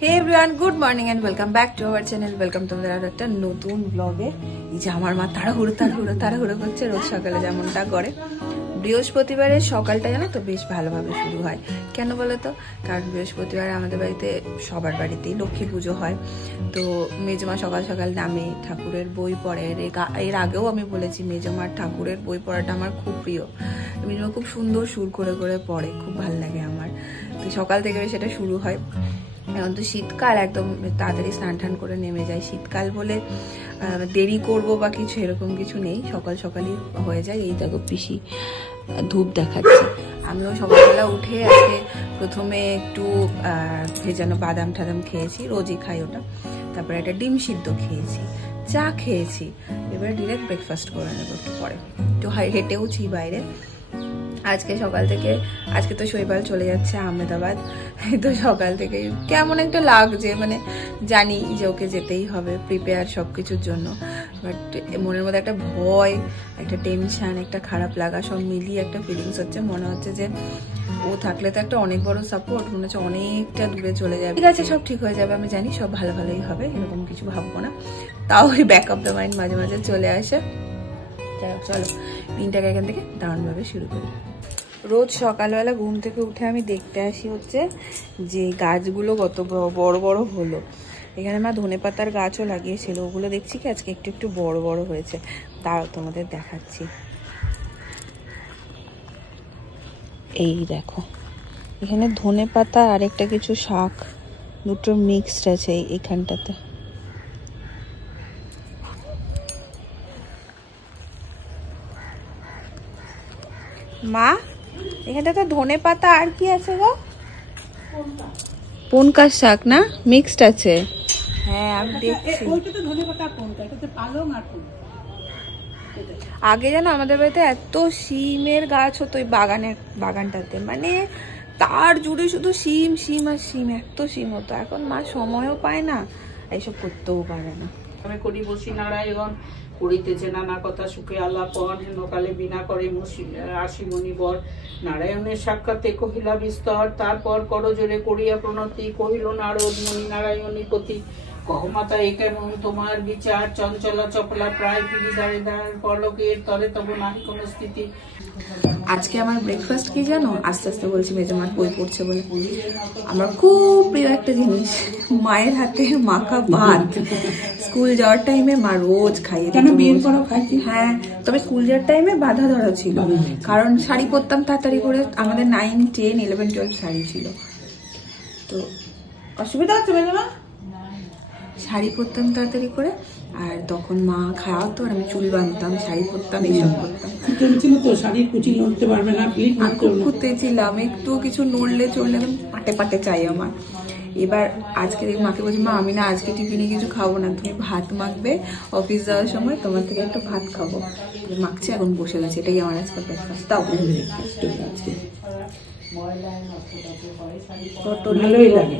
Hey everyone, good morning and welcome back to our channel. Welcome তোমাদের আরো একটা নতুন ব্লগে। এই যে আমার মা তাড়াহুড়ো করছে রোজ সকালে যেমনটা করে। বৃহস্পতিবারের সকালটা জানো তো বেশ ভালোভাবে শুরু হয়। কেন বলো তো? কারণ বৃহস্পতিবার আমাদের বাড়িতে সবার বাড়িতেই লক্ষ্মী পুজো হয়। তো মেজমা সকাল সকাল নামে ঠাকুরের বই পড়ে। এর আগেও আমি বলেছি মেজমার ঠাকুরের বই পড়াটা আমার খুব প্রিয়। মেজমা খুব সুন্দর সুর করে করে পড়ে, খুব ভালো লাগে আমার। তো সকাল থেকে সেটা শুরু হয়। এখন তো শীতকাল, একদম তাড়াতাড়ি স্নান টান করে নেমে যায়। শীতকাল বলে দেরি করব বা কিছু এরকম কিছু নেই, সকাল সকালই হয়ে যায়। এই দেখো পিসি ধূপ দেখাচ্ছে। আমিও সকালবেলা উঠে আজকে প্রথমে একটু ভেজানো বাদাম টাদাম খেয়েছি, রোজই খাই ওটা। তারপরে একটা ডিম সিদ্ধ খেয়েছি, চা খেয়েছি। এবারে ডিরেক্ট ব্রেকফাস্ট করে নেবো একটু পরে। একটু হেঁটেওছি বাইরে। আজকে সকাল থেকে, আজকে তো শৈবাল চলে যাচ্ছে আহমেদাবাদ। তো সকাল থেকে কেমন একটা লাগছে, মানে জানি যে ওকে যেতেই হবে, প্রিপেয়ার সব কিছুর জন্য। বাট মনের মধ্যে একটা ভয়, একটা টেনশন, একটা খারাপ লাগা সব মিলিয়ে একটা ফিলিংস হচ্ছে। মনে হচ্ছে যে ও থাকলে তো একটা অনেক বড় সাপোর্ট, মনে হচ্ছে অনেকটা দূরে চলে যাবে। ঠিক আছে, সব ঠিক হয়ে যাবে, আমি জানি সব ভালো ভালোই হবে, এরকম কিছু ভাববো না। তাও ওই ব্যাক অফ দ্য মাইন্ড মাঝে মাঝে চলে আসে। চলো দিনটাকে এখান থেকে দারুণভাবে শুরু করি। রোজ সকালবেলা ঘুম থেকে উঠে আমি দেখতে আসি হচ্ছে যে গাছগুলো কত বড় বড় হলো। এখানে মা ধনেপাতার গাছও লাগিয়েছিল, ওগুলো দেখছি কি আজকে একটু একটু বড় বড় হয়েছে। তাও তোমাদের দেখাচ্ছি। এই দেখো, এখানে ধনেপাতা আর একটা কিছু শাক দুটো মিক্সড আছে এইখানটাতে। মা, এখানটাতে ধনে পাতা আর কি আছে গো? পনকা শাক না, মিক্সড আছে। হ্যাঁ আমি দেখছি। আগে জানো আমাদের বাড়িতে এত শিমের গাছ হতো ওই বাগানটাতে, মানে তার জুড়ে শুধু শিম শিম আর শিম, এত শিম হতো। এখন মা সময়ও পায় না, এইসব করতেও পারে না। আমি করি বসি নারায়ণ করিতেছে নানা কথা সুখে আলাপন, হেনকালে বিনা করে আসিমনি বর। নারায়ণের সাক্ষাতে কহিলা বিস্তর, তারপর করজোরে করিয়া প্রণতি কহিল নারদ মুনি নারায়ণী পতি। কহমাতা এ কেমন তোমার বিচার, চঞ্চলা চপলা প্রায় পিড়ি দাঁড়ে দাঁড় পলকের তরে তব নাহি কোন স্থিতি। আজকে আমার ব্রেকফাস্ট কি জানো? আস্তে আস্তে বলছি, মেজমার বই পড়ছে বলে। আমার খুব প্রিয় একটা জিনিস, মায়ের হাতে মাখা ভাত। স্কুল যাওয়ার টাইমে মা রোজ খাইয়ে দিত। হ্যাঁ, তবে স্কুল যাওয়ার টাইমে বাধা ধরা ছিল, কারণ শাড়ি পরতাম তাড়াতাড়ি করে। আমাদের 9, 10, 11, 12 শাড়ি ছিল, তো অসুবিধা হচ্ছে মেজমা। শাড়ি পরতাম তাড়াতাড়ি করে, আর তখন মা খাওয়াতো আর আমি চুল বাঁধতাম, শাড়ি পরতাম, এইসব করতাম। তো শাড়ির কুচি নড়তে পারবে না, খুঁতে ছিলাম, একটু কিছু নড়লে চললে পাটে পাটে চাই আমার। এবার আজকে মাকে বলছি, মা আমি না আজকে টিফিনে কিছু খাবো না, তুমি ভাত মাখবে, অফিস যাওয়ার সময় তোমার থেকে একটু ভাত খাবো। মাখছে, এখন বসে গেছে। এটাই আমার আজকে ব্রেকফাস্ট। তাও ভালোই লাগে,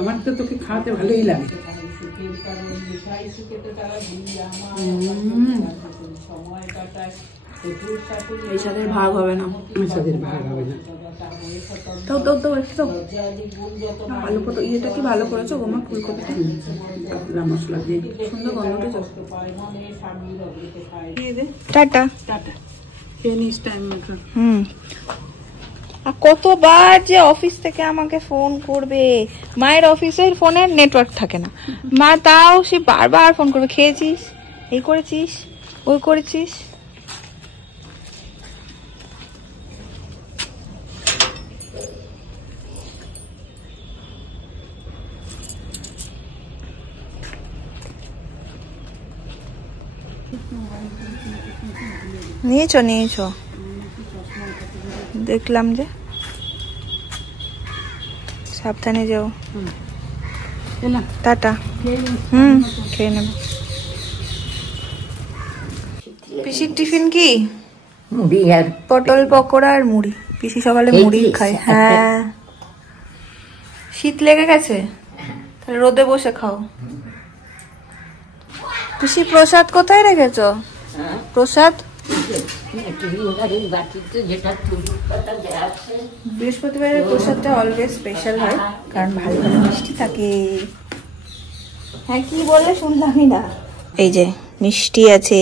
আমার তো তোকে খাওয়াতে ভালোই লাগে। এই সাথে ভাগ হবে না, আলু পটল ইয়েটা কি ভালো করেছো গোমা? ফুলকপিটা মশলা দিয়ে সুন্দর গন্ধটা। Tata tata. আর কতবার যে অফিস থেকে আমাকে ফোন করবে, মায়ের অফিসের ফোনে নেটওয়ার্ক থাকে না, মা তাও সে বারবার ফোন করবে, খেয়েছিস, এই করেছিস, ওই করেছিস। নিয়েছো দেখলাম যে, সাবধানে যাও। টাটা। খেয়ে নেব। পিসির টিফিন কি? মুড়ি আর পটল পকোড়া আর মুড়ি। পিসি সকালে মুড়ি খায়। হ্যাঁ, শীত লেগে গেছে, তাহলে রোদে বসে খাও। পিসি প্রসাদ কোথায় রেখেছো? প্রসাদ বৃহস্পতিবারের প্রসাদটা অলওয়েজ স্পেশাল হয়, কারণ ভালো ভালো মিষ্টি থাকে। হ্যাঁ কি বললে শুনলামই না। এই যে মিষ্টি আছে,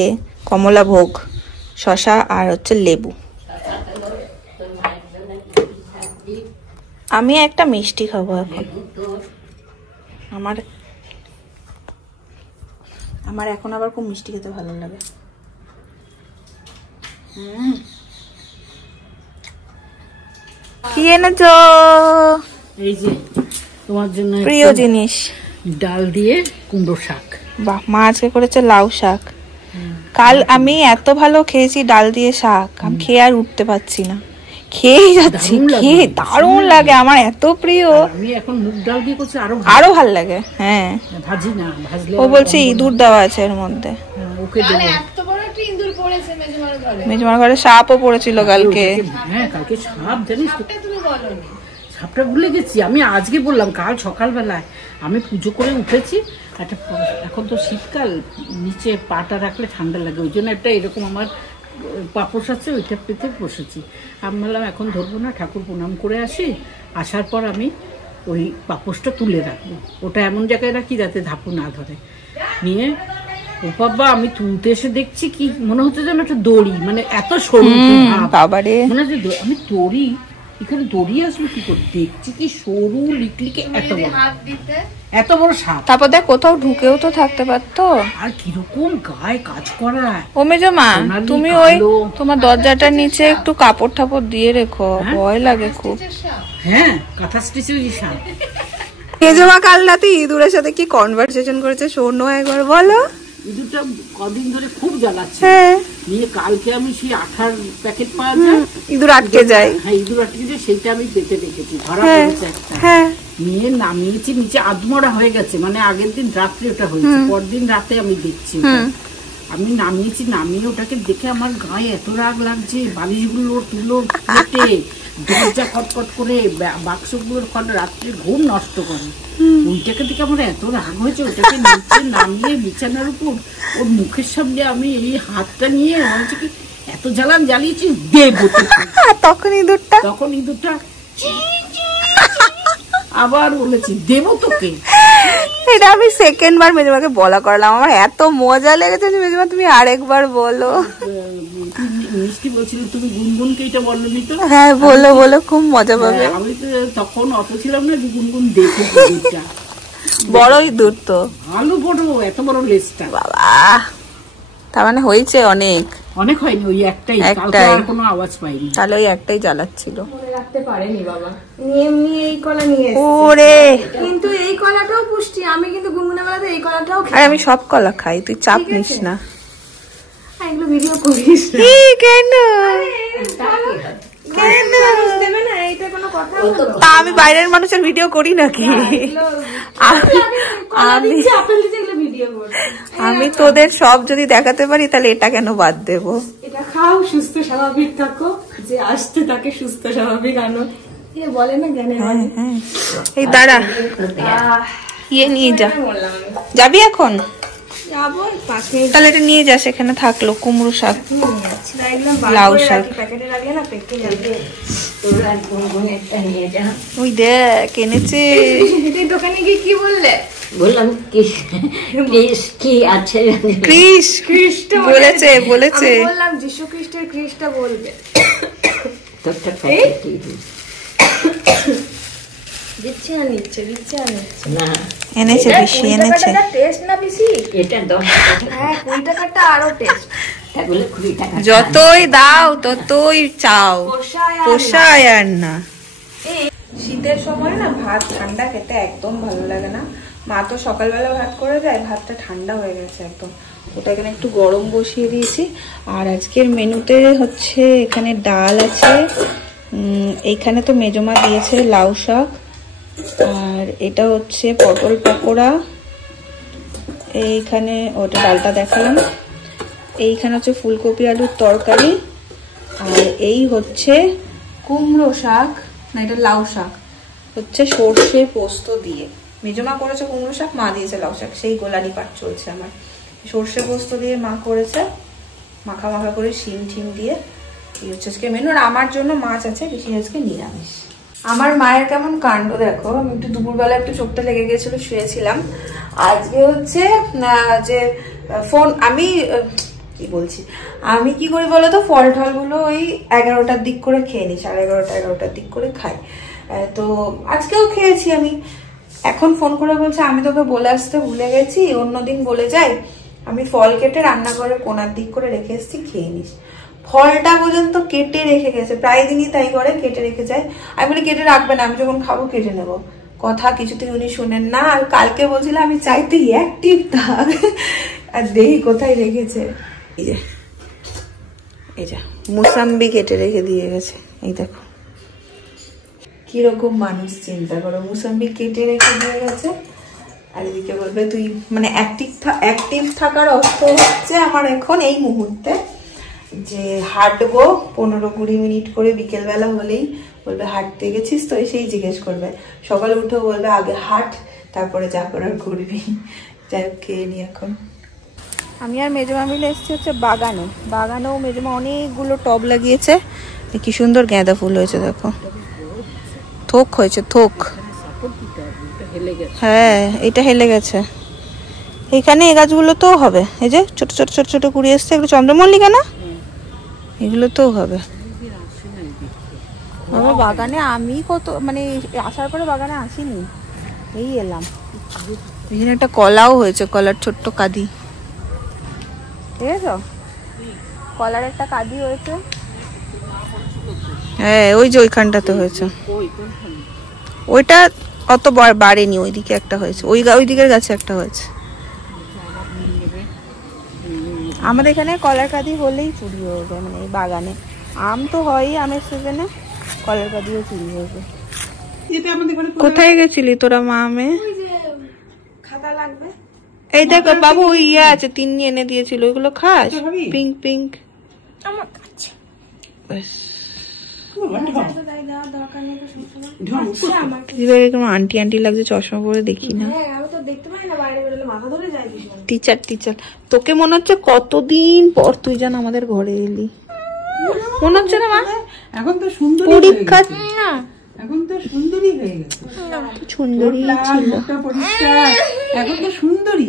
কমলা ভোগ, শশা আর হচ্ছে লেবু। আমি একটা মিষ্টি খাবো এখন। আমার এখন আবার খুব মিষ্টি খেতে ভালো লাগে। কি এনেছো? এই যে তোমার জন্য প্রিয় জিনিস, ডাল দিয়ে কুমড়ো শাক। বাহ, মা আজকে করেছে লাউ শাক। কাল আমি এত ভালো খেয়েছি ডাল দিয়ে শাক, আমি খেয়ে আর উঠতে পারছি না, খেয়েই যাচ্ছি, খেয়ে দারুণ লাগে, আমার এত প্রিয়। আমি এখন মুগ ডাল দিয়ে করছি, আরো ভালো লাগে। হ্যাঁ ভাজি না, ভাজলে ও বলছে ইঁদুর দেওয়া আছে এর মধ্যে। ওকে দেবো। মেজমার ঘরে সাপও পড়েছিল কালকে। হ্যাঁ কালকে সাপ, জানিস তো, সাপটা ভুলে গেছি আমি, আজকে বললাম। কাল সকালবেলায় আমি পুজো করে উঠেছি, একটা এখন তো শীতকাল, নিচে পাটা রাখলে ঠান্ডা লাগে, ওই জন্য একটা এরকম আমার পাপোশ আছে, ওইটা পেতে বসেছি। আমি বললাম এখন ধরবো না, ঠাকুর প্রণাম করে আসি, আসার পর আমি ওই পাপোশটা তুলে রাখবো, ওটা এমন জায়গায় রাখি যাতে ধাপু না ধরে। নিয়ে ও বাবা, আমি তুলতে এসে দেখছি কি মনে হচ্ছে যেন একটা দড়ি, মানে এত সরু, বাবারে মনে হচ্ছে আমি দড়ি, এখানে দড়ি আসলো কি করে, দেখছি কি সরু লিকলিকে এত বড় সাপ। তারপর দেখ কোথাও ঢুকেও তো থাকতে পারতো। আর কিরকম গায়ে কাজ করা। ও মেজমা, তুমি ওই তোমার দরজাটার নিচে একটু কাপড় ঠাপড় দিয়ে রেখো, ভয় লাগে খুব। হ্যাঁ কাঁথা স্টিচের সাপ। মেজমা কাল রাতে ইঁদুরের সাথে কি কনভারসেশন করেছে শোনো একবার, বলো। ইঁদুরটা কদিন ধরে খুব জ্বালাচ্ছে, নিয়ে কালকে আমি সেই আঠার প্যাকেট পাওয়া যায়, ইঁদুর আটকে যায়। হ্যাঁ ইঁদুর আটকে যায়, সেইটা আমি পেতে রেখেছি, ধরা পড়েছে একটা। নিয়ে নামিয়েছি নিচে, আধমরা হয়ে গেছে, মানে আগের দিন রাত্রে ওটা হয়েছে, পরদিন রাতে আমি দেখছি। আমি নামিয়েছি, নামিয়ে ওটাকে দেখে আমার গায়ে এত রাগ লাগছে, বালিশগুলো তুলো কেটে, দরজা খটখট করে, বাক্সগুলোর রাত্রে ঘুম নষ্ট করে, ওইটাকে দেখে আমার এত রাগ হয়েছে। ওটাকে নিচে নামিয়ে বিছানার উপর ওর মুখের সামনে আমি এই হাতটা নিয়ে বলছি কি এত জ্বালান জ্বালিয়েছি দেবো। তখন ইঁদুরটা আবার বলেছি দেবো তোকে। এটা আমি সেকেন্ড বার মেজমাকে বলা করালাম, আমার এত মজা লেগেছে। মেজমা তুমি আরেকবার বলো। মিষ্টি বলছিল তুমি গুনগুনকে এটা বলনি তো? হ্যাঁ বলো বলো, খুব মজা পাবে। আমি তো তখন অত ছিলাম না যে গুনগুন দেখে, বড়ই দূর তো, ভালো বড়, এত বড় লেজটা, বাবা। তার মানে হয়েছে অনেক হয়নি, ওই একটাই, কোনো আওয়াজ পাইনি, তাহলে ওই একটাই জ্বালাচ্ছিল। মনে রাখতে পারেনি বাবা, এমনি এই কলা নিয়ে ওরে, কিন্তু এই কলাটাও পুষ্টি। আমি কিন্তু গুনগুনা বেলাতে এই কলাটাও খাই। আর আমি সব কলা খাই, তুই চাপ নিস না। এগুলো ভিডিও করিস কেন? তা আমি বাইরের মানুষের ভিডিও করি নাকি? আমি তোদের সব যদি দেখাতে পারি তাহলে এটা কেন বাদ দেবো? এটা খাও, সুস্থ স্বাভাবিক থাকো, যে আসতে তাকে সুস্থ স্বাভাবিক আনো, বলে না জ্ঞানের মানে। এই দাঁড়া, ইয়ে নিয়ে যা, যাবি এখন? তাহলে এটা নিয়ে যাস, এখানে থাকলো কুমড়ো শাক, লাউ শাক। ওই দেখ এনেছে। দোকানে গিয়ে কি বললে? বললাম কি আছে, খ্রিস্ট বলেছে, বললাম যীশু খ্রিস্টের খ্রিস্টটা বলবে। এনেছে বেশি, এনেছে। যতই দাও ততই চাও, পোষায় আর না। শীতের সময় না ভাত ঠান্ডা খেতে একদম ভালো লাগে না। মা তো সকালবেলা ভাত করে যায়, ভাতটা ঠান্ডা হয়ে গেছে একদম, ওটা এখানে একটু গরম বসিয়ে দিয়েছি। আর আজকের মেনুতে হচ্ছে এখানে ডাল আছে, এইখানে তো মেজমা দিয়েছে লাউ শাক, আর এটা হচ্ছে পটল পকোড়া, এইখানে ওটা ডালটা দেখালাম, এইখানে হচ্ছে ফুলকপি আলুর তরকারি, আর এই হচ্ছে কুমড়ো শাক, না এটা লাউ শাক, হচ্ছে সর্ষে পোস্ত দিয়ে। মেজমা করেছে কুমড়ো শাক, মা দিয়েছে লাউ শাক, সেই গোলানি পাট চলছে আমার। সর্ষে পোস্ত দিয়ে মা করেছে, মাখা মাখা করে শিম ঠিম দিয়ে এই হচ্ছে আজকে মেনু। আর আমার জন্য মাছ আছে, বেশি আজকে নিরামিষ। আমার মায়ের কেমন কাণ্ড দেখো, আমি একটু দুপুরবেলা একটু চোখটা লেগে গিয়েছিল, শুয়েছিলাম। আজকে হচ্ছে যে ফোন আমি কি বলছি, আমি কি করি বলো তো, ফল টলগুলো ওই 11টার দিক করে খেয়ে নিই, 11:30-11টার দিক করে খাই। তো আজকেও খেয়েছি আমি। এখন ফোন করে বলছে আমি তোকে বলে আসতে ভুলে গেছি, অন্যদিন বলে যাই, আমি ফল কেটে রান্নাঘরে কোনার দিক করে রেখে এসেছি, খেয়ে নিস। ফলটা পর্যন্ত কেটে রেখে গেছে, প্রায় দিনই তাই করে, কেটে রেখে যায়। আমি বলি কেটে রাখবে না, আমি যখন খাবো কেটে নেবো। কথা কিছুতেই উনি শোনেন না। আর কালকে বলছিলাম আমি চাইতে অ্যাক্টিভ থাক, আর দেখি কোথায় রেখেছে। এই যে মুসাম্বি কেটে রেখে দিয়ে গেছে, এই দেখো কিরকম মানুষ, চিন্তা করো, মুসাম্বি কেটে রেখে দিয়ে গেছে। আর এদিকে বলবে তুই মানে অ্যাক্টিভ থাকার অর্থ হচ্ছে আমার এখন এই মুহূর্তে যে হাঁটবো 15-20 মিনিট করে, বিকেলবেলা হলেই বলবে হাঁটতে গেছিস তো, এসেই জিজ্ঞেস করবে। সকালে উঠেও বলবে আগে হাঁট, তারপরে যা করার করবি। যাই হোক খেয়ে নি এখন। আমি আর মেজমা মিলে এসেছি হচ্ছে বাগানে। বাগানেও মেজমা অনেকগুলো টব লাগিয়েছে, কি সুন্দর গাঁদা ফুল হয়েছে দেখো, থোক হয়েছে থোক। হ্যাঁ এটা হেলে গেছে। এখানে এই গাছগুলো তো হবে, এই যে ছোট ছোট ছোট ছোট কুড়ি এসছে, এগুলো চন্দ্রমল্লিকা না, এগুলো তো হবে। আমার বাগানে আমি কত মানে আসার পরে বাগানে আসিনি, এই এলাম। এখানে একটা কলাও হয়েছে, কলার ছোট্ট কাঁদি, ঠিক আছে, কলার একটা কাঁদি হয়েছে। হ্যাঁ ওই যে ওইখানটাতে হয়েছে, ওইটা অত বাড়েনি, ওইদিকে একটা হয়েছে, ওই দিকের গাছে একটা হয়েছে। আমাদের এখানে কলার কাঁদি হলেই চুরি হয়ে যায়, মানে এই বাগানে আম তো হয়ই, আমের সিজনে কলার কাঁদিও চুরি হয়ে যায়। কোথায় গেছিলি তোরা মা আমে? খাতা লাগবে, এই দেখো বাবু ওই ইয়ে আছে, 3 এনে দিয়েছিল, ওইগুলো খাস? পিঙ্ক পিঙ্ক আমার কাছে আন্টি আন্টি লাগছে, চশমা পরে দেখি না। টিচার টিচার তোকে মনে হচ্ছে কতদিন পর তুই যেন আমাদের ঘরে এলি, মনে হচ্ছে না মা? এখন তো সুন্দরী পরীক্ষা না, এখন তো সুন্দরী হয়ে গেছে, সুন্দরী ছিল, এখন তো সুন্দরী।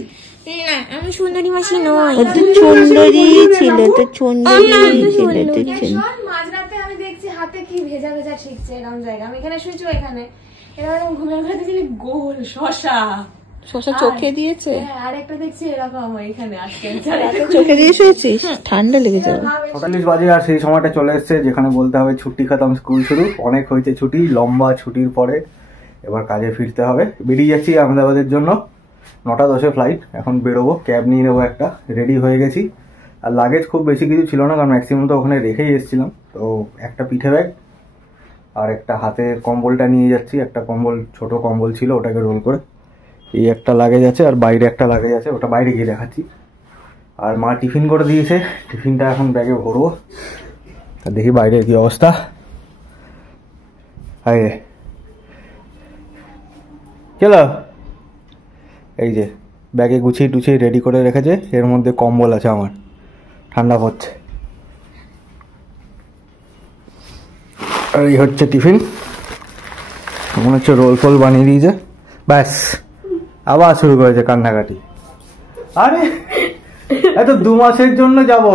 আমি সুন্দরী মাসি নই, তো সুন্দরী ছিল, তো সুন্দরী ছিল, তো মাঝরাতে আমি দেখছি হাতে কি ভেজা ভেজা ঠিকছে এরকম জায়গা, আমি এখানে শুয়েছি, এখানে এরকম ঘুমের ঘরে দেখছি গোল শশা, শশা চোখে দিয়েছে, আর একটা দেখছি এরকম এখানে আজকে চোখে দিয়ে শুয়েছিস, ঠান্ডা লেগে যাবে। ৪৭ বাজে, আর সেই সময়টা চলে এসছে যেখানে বলতে হবে ছুটি খতম, স্কুল শুরু। অনেক হয়েছে ছুটি, লম্বা ছুটির পরে এবার কাজে ফিরতে হবে। বেরিয়ে যাচ্ছি আহমেদাবাদের জন্য, 9:10 ফ্লাইট। এখন বেরোবো, ক্যাব নিয়ে নেবো একটা, রেডি হয়ে গেছি। আর লাগেজ খুব বেশি কিছু ছিল না, কারণ ম্যাক্সিমাম তো ওখানে রেখেই এসেছিলাম। তো একটা পিঠে ব্যাগ আর একটা হাতের কম্বলটা নিয়ে যাচ্ছি, একটা কম্বল ছোট কম্বল ছিল, ওটাকে রোল করে। এই একটা লাগেজ আছে, আর বাইরে একটা লাগেজ আছে, ওটা বাইরে গিয়ে দেখাচ্ছি। আর মা টিফিন করে দিয়েছে, টিফিনটা এখন ব্যাগে ভরবো। আর দেখি বাইরের কি অবস্থা। আরে চলো, এই যে ব্যাগে গুছিয়ে টুছিয়ে রেডি করে রেখেছে, এর মধ্যে কম্বল আছে আমার, ঠান্ডা পড়ছে। আর এই হচ্ছে টিফিন, মনে হচ্ছে রোল ফোল বানিয়ে দিয়েছে। ব্যাস, আবার শুরু করেছে কান্নাকাটি। আরে এত 2 মাসের জন্য যাব,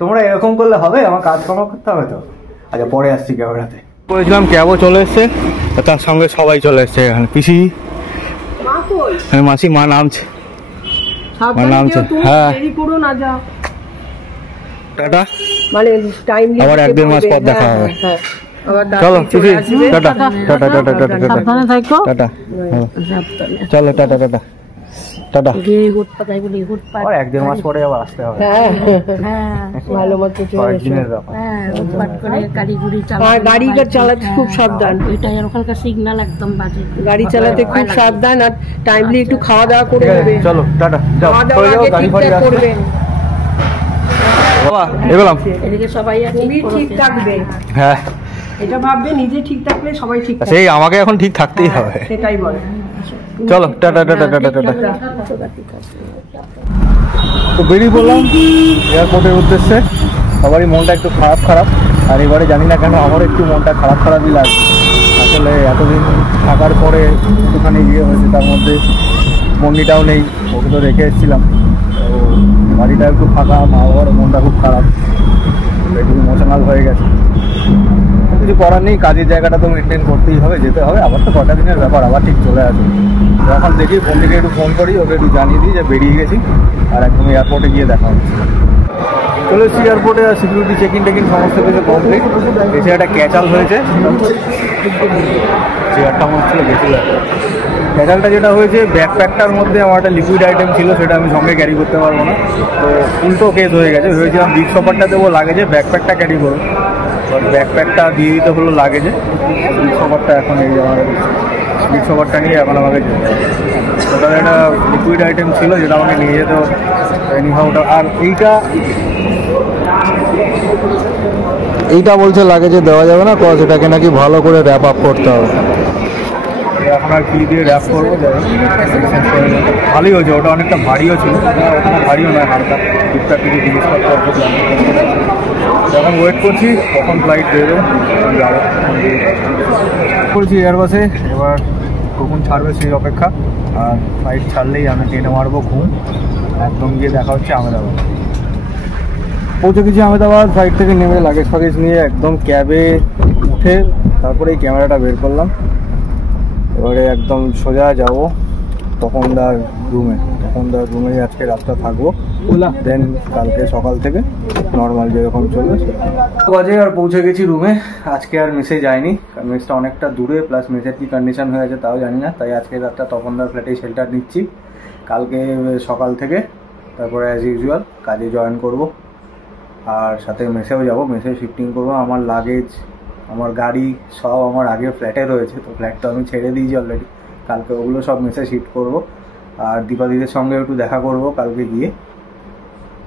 তোমরা এরকম করলে হবে? আমার কাজকর্ম করতে হবে তো। আচ্ছা পরে আসছি ক্যামেরাতে। বলেছিলাম ক্যাবও চলে এসছে, তার সঙ্গে সবাই চলে এসছে এখানে। পিসি, হ্যাঁ মাসি, মা নামছে, মা নামছে। হ্যাঁ টাটা, মানে টাইম আবার 1-1.5 মাস পর দেখা হবে। চলো পিসি, tata tata tata tata tata, সাবধানে থাকো, টাটা, চলো টাটা টাটা টাটা। আর 1-1.5 মাস পরে আবার আসতে হবে। ভালো মতো কয়েকদিনের ব্যাপার। গাড়ি চালাতে খুব সাবধান, ওখানকার সিগন্যাল একদম বাজে, গাড়ি চালাতে খুব সাবধান। আর টাইমলি একটু খাওয়া দাওয়া করে নেবে। চলো টাটা, যাও খাওয়া দাওয়া গাড়ি ফাড়ি করবে, বাবা এগোলাম। এদিকে সবাই ঠিক থাকবে, হ্যাঁ এটা ভাববে নিজে ঠিক থাকলে সবাই ঠিক থাকবে, সেই আমাকে এখন ঠিক থাকতেই হবে। সেটাই বলে। চলো টাটা টাটা টাটা টাটা। তো বেরিয়ে পড়লাম এয়ারপোর্টের উদ্দেশ্যে। সবারই মনটা একটু খারাপ, আর এবারে জানি না কেন আমারও একটু মনটা খারাপই লাগছে। আসলে এতদিন থাকার পরে একটুখানি ইয়ে হয়েছে, তার মধ্যে মন্দিরটাও নেই, ওকে তো রেখে এসেছিলাম। তো বাড়িটা একটু ফাঁকা, মা বাবার মনটা খুব খারাপ, একটু ইমোশনাল হয়ে গেছে। কিছু করার নেই, কাজের জায়গাটা তো মেনটেন করতেই হবে, যেতে হবে। আবার তো কটা দিনের ব্যাপার, আবার ঠিক চলে আসবে। যখন দেখি বন্ধুকে একটু ফোন করি, ওকে একটু জানিয়ে দিই যে বেরিয়ে গেছি, আর একদম এয়ারপোর্টে গিয়ে দেখা হচ্ছে। চলে এসেছি এয়ারপোর্টে, আর সিকিউরিটি চেকিং সমস্ত কিছু কমপ্লিট। এসে একটা ক্যাচাল হয়েছে, চেয়ারটা মনে হচ্ছিল গেছিল। ক্যাচালটা যেটা হয়েছে, ব্যাকপ্যাকটার মধ্যে আমার একটা লিকুইড আইটেম ছিল, সেটা আমি সঙ্গে ক্যারি করতে পারবো না। তো উল্টো কেস হয়ে গেছে। ভেবেছিলাম বিগ শপারটা দেবো লাগেজে, ব্যাকপ্যাকটা ক্যারি করবো। ব্যাকপ্যাকটা দিয়ে দিতে হলো লাগেজে, বিগ শপারটা এখন এই আমার বিগ শপারটা নিয়ে এখন আমাকে যেতে হবে। ওটা একটা লিকুইড আইটেম ছিল যেটা আমাকে নিয়ে যেতে হতো। এনিহাউটা, আর এইটা বলছে লাগেজে দেওয়া যাবে না, কজ এটাকে নাকি ভালো করে র্যাপ আপ করতে হবে। এখন আর কি দিয়ে র্যাপ করবো, ভালোই হয়েছে। ওটা অনেকটা ভারীও ছিল, ওটা ভারীও নয়, হালকা টুকটাক কিছু জিনিসপত্র যখন ওয়েট করছি কখন ফ্লাইট বেরোবে যাবো করছি এয়ারবাসে। এবার কখন ছাড়বে সেই অপেক্ষা, আর ফ্লাইট ছাড়লেই আমি ট্রেনে মারবো ঘুম। একদম গিয়ে দেখা হচ্ছে আহমেদাবাদ। পৌঁছে গেছি আহমেদাবাদ। ফ্লাইট থেকে নেমে লাগেজ ফাগেজ নিয়ে একদম ক্যাবে উঠে তারপরে এই ক্যামেরাটা বের করলাম। এবারে একদম সোজা যাব তপনদার রুমেই আজকে রাতটা থাকবো। দেন কালকে সকাল থেকে নর্মাল যেরকম চলবে বাজে। আর পৌঁছে গেছি রুমে। আজকে আর মেসে যায়নি, কারণ মেসটা অনেকটা দূরে, প্লাস মেসের কি কন্ডিশন হয়ে আছে তাও জানি না। তাই আজকে রাতটা তপনদার ফ্ল্যাটেই শেল্টার নিচ্ছি। কালকে সকাল থেকে তারপরে অ্যাজ ইউজুয়াল কাজে জয়েন করব, আর সাথে মেসেও যাব। মেসে শিফটিং করবো। আমার লাগেজ, আমার গাড়ি সব আমার আগে ফ্ল্যাটে রয়েছে, তো ফ্ল্যাট তো আমি ছেড়ে দিয়েছি অলরেডি। কালকে ওগুলো সব মেসে শিফট করব, আর দীপাদিদের সঙ্গে একটু দেখা করব কালকে গিয়ে।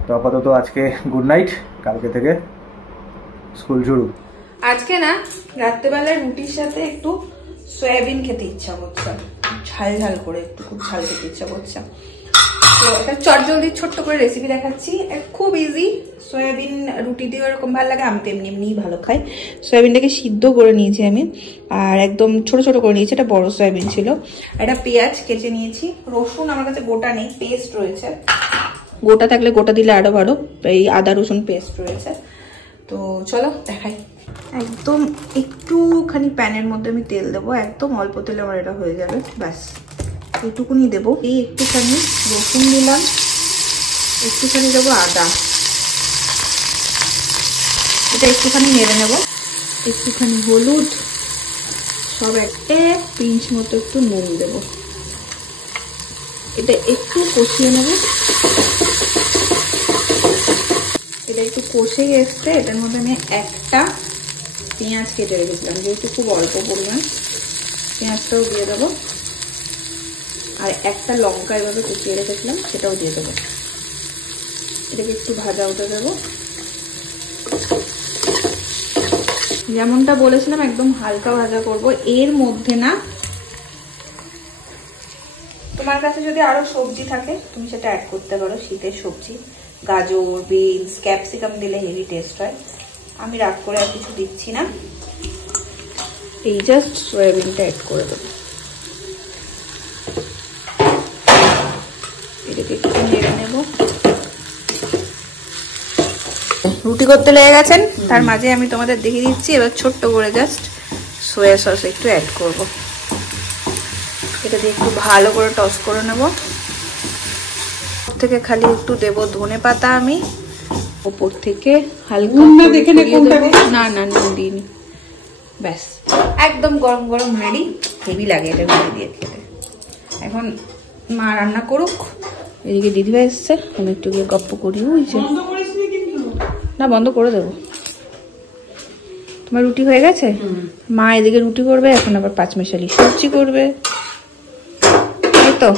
তো আপাতত আজকে গুড নাইট, কালকে থেকে স্কুল শুরু। আজকে না রাত্রেবেলায় রুটির সাথে একটু সয়াবিন খেতে ইচ্ছা করছে, ঝাল ঝাল করে একটু খুব ঝাল খেতে ইচ্ছা করছে। তো একটা চটজলদি ছোট্ট করে রেসিপি দেখাচ্ছি, খুব ইজি। সয়াবিন রুটি দিয়ে এরকম ভালো লাগে, আমি তো এমনিই ভালো খাই। সয়াবিনটাকে সিদ্ধ করে নিয়েছি আমি, আর একদম ছোট ছোট করে নিয়েছি। এটা বড় সয়াবিন ছিল। একটা পেঁয়াজ কেটে নিয়েছি, রসুন আমার কাছে গোটা নেই, পেস্ট রয়েছে। গোটা থাকলে গোটা দিলে আরো ভালো, এই আদা রসুন পেস্ট রয়েছে। তো চলো দেখাই। একদম একটুখানি প্যানের মধ্যে আমি তেল দেবো, একদম অল্প তেলে আমার এটা হয়ে যাবে, ব্যাস এইটুকুনি দেবো। এই একটুখানি রসুন দিলাম, একটুখানি দেবো আদা, এটা একটুখানি নেড়ে নেব। একটুখানি হলুদ, সব একটা পিঞ্চ মতো একটু নুন দেবো। এটা একটু কষিয়ে নেব। এটা একটু কষেই এসছে, এটার মধ্যে আমি একটা পেঁয়াজ কেটে রেখেছিলাম, যেহেতু খুব অল্প পরিমাণ, পেঁয়াজটাও দিয়ে দেবো। আর একটা লঙ্কা এভাবে কুচিয়ে রেখেছিলাম, সেটাও দিয়ে দেবো। এটাকে একটু ভাজা হতে দেবো। যেমনটা বলেছিলাম একদম হালকা ভাজা করব। এর মধ্যে না, তোমার কাছে যদি আরো সবজি থাকে তুমি সেটা অ্যাড করতে পারো। শীতের সবজি, গাজর, বিনস, ক্যাপসিকাম দিলে হেভি টেস্ট হয়। আমি রাগ করে আর কিছু দিচ্ছি না, এই জাস্ট সয়াবিনটা অ্যাড করে দেবো। এটাকে একটু নেড়ে নেব। রুটি করতে লেগে গেছেন, তার মাঝে আমি তোমাদের দেখিয়ে দিচ্ছি। এবার ছোট্ট করে জাস্ট সোয়া সস একটু অ্যাড করব। এটা দিয়ে একটু ভালো করে টস করে নেব। থেকে খালি একটু দেব ধনে পাতা, আমি উপর থেকে হালকা না নুন দিইনি, ব্যাস একদম গরম গরম রেডি। হেভি লাগে এটা রুটি দিয়ে খেতে। এখন মা রান্না করুক, এদিকে দিদিভাই এসছে, আমি একটু গিয়ে গপ্প করি। বুঝছে না, বন্ধ করে দেবো। তোমার রুটি হয়ে গেছে? মা এদিকে রুটি করবে, এখন আবার পাঁচমেশালি সবজি করবে, তাই তো।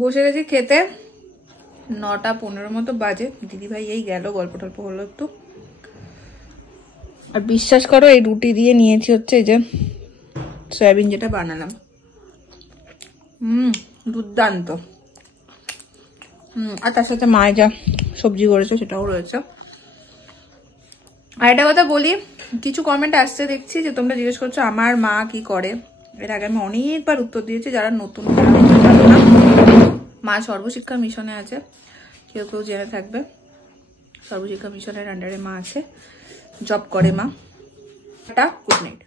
বসে গেছি খেতে, 9:15 মতো বাজে। দিদিভাই এই গেল, গল্প টল্প হলো একটু। আর বিশ্বাস করো, এই রুটি দিয়ে নিয়েছি হচ্ছে এই যে সয়াবিন যেটা বানালাম, দুর্দান্ত। আর তার সাথে মায়ে যা সবজি করেছে সেটাও রয়েছে। আর একটা কথা বলি, কিছু কমেন্ট আসছে দেখছি যে তোমরা জিজ্ঞেস করছো আমার মা কি করে। এর আগে আমি অনেকবার উত্তর দিয়েছি, যারা নতুন জানো না, মা সর্বশিক্ষা মিশনে আছে, কেউ কেউ জেনে থাকবে। সর্বশিক্ষা মিশনের আন্ডারে মা আছে, জব করে মা। Good night.